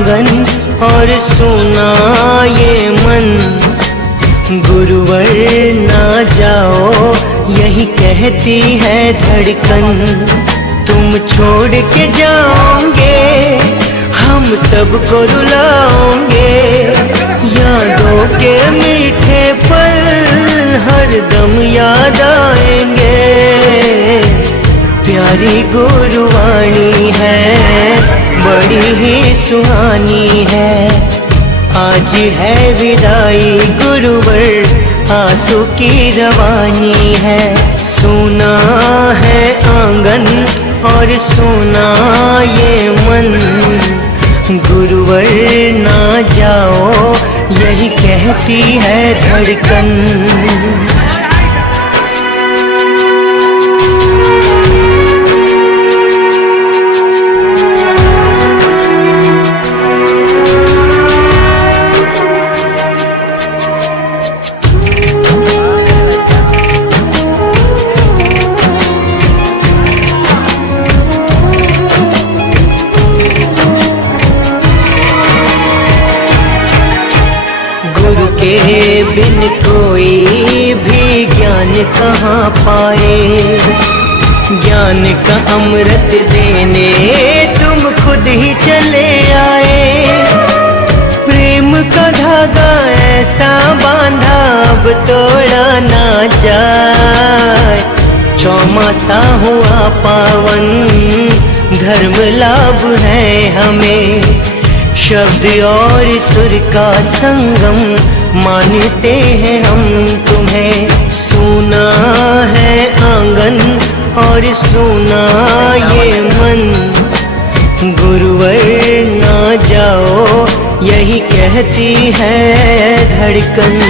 आंगन और सुना ये मन, गुरुवर ना जाओ यही कहती है धड़कन। तुम छोड़ के जाओगे हम सबको रुलाओगे, यादों के मीठे पल हरदम याद आएंगे। प्यारी गुरुवाणी है बड़ी ही सुहानी है, आज है विदाई गुरुवर आंसू की रवानी है। सुना है आंगन और सुना ये मन, गुरुवर ना जाओ यही कहती है धड़कन। गुरु के बिन कोई भी ज्ञान कहाँ पाए, ज्ञान का अमृत देने तुम खुद ही चले आए। प्रेम का धागा ऐसा बांधा अब तोड़ा ना जाए, चौमासा हुआ पावन धर्म लाभ है हमें। शब्द और सुर का संगम मानते हैं हम तुम्हें। सुना है आंगन और सुना ये मन, गुरुवर ना जाओ यही कहती है धड़कन।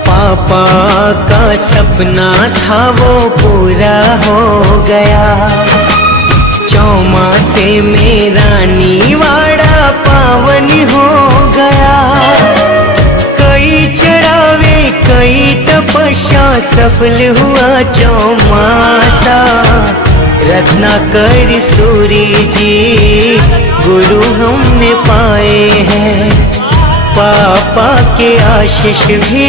पापा का सपना था वो पूरा हो गया, चौमासे में रानीवाड़ा पावन हो गया। कई चढ़ावे कई तपस्या सफल हुआ चौमासा, रत्नाकर सूरी जी गुरु हमने पाए हैं। पापा के आशीष भी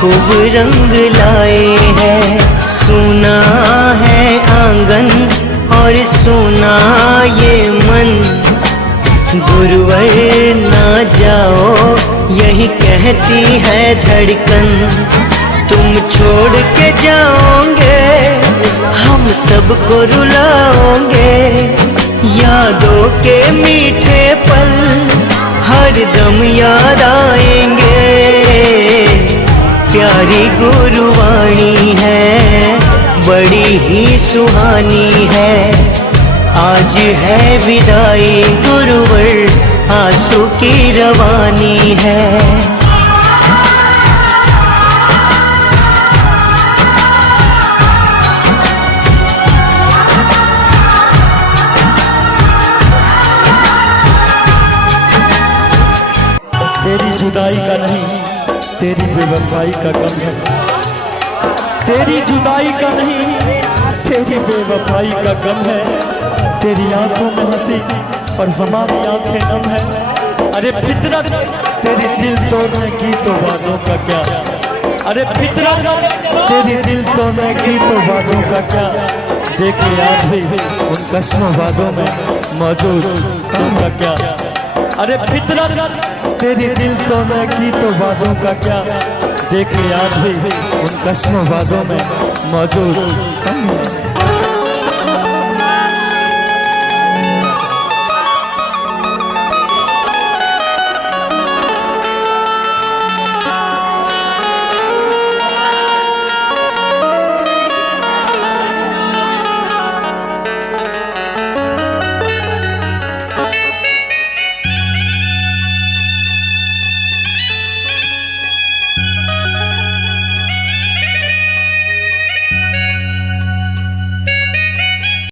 खूब रंग लाए हैं। सुना है आंगन और सुना ये मन, गुरुवर ना जाओ यही कहती है धड़कन। तुम छोड़ के जाओगे हम सबको रुलाओगे, यादों के मीठे पल हरदम याद आएंगे। प्यारी गुरुवाणी है बड़ी ही सुहानी है, आज है विदाई गुरुवर आंसू की रवानी है। तेरी जुदाई का नहीं तेरी बेवफाई का गम है, तेरी जुदाई का नहीं तेरी बेवफाई का गम है। तेरी आंखों में हंसी और हमारी आंखें नम है। अरे फितरत तेरी दिल तोड़ने की तो बातों का क्या, अरे फितरत तेरी दिल तोड़ने की तो बातों का क्या। देखे आज भी उन कस्मों वादों में मौजूद काम का क्या। अरे फितरत तेरी दिल तोड़ने की तो वादों का क्या। देखे आज भी उन कस्मों वादों में मौजूद काम।